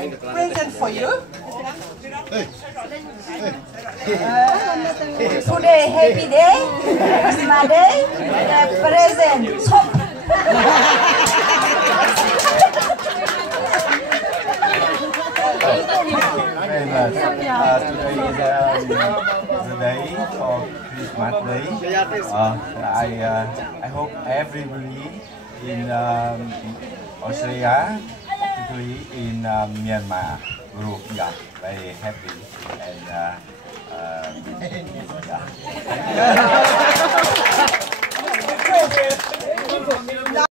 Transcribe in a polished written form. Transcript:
my present for you. Today happy day, it's my day, present. Very much. Today is the day for Christmas Day. I hope everybody in Australia, particularly in Myanmar group, very happy and yeah.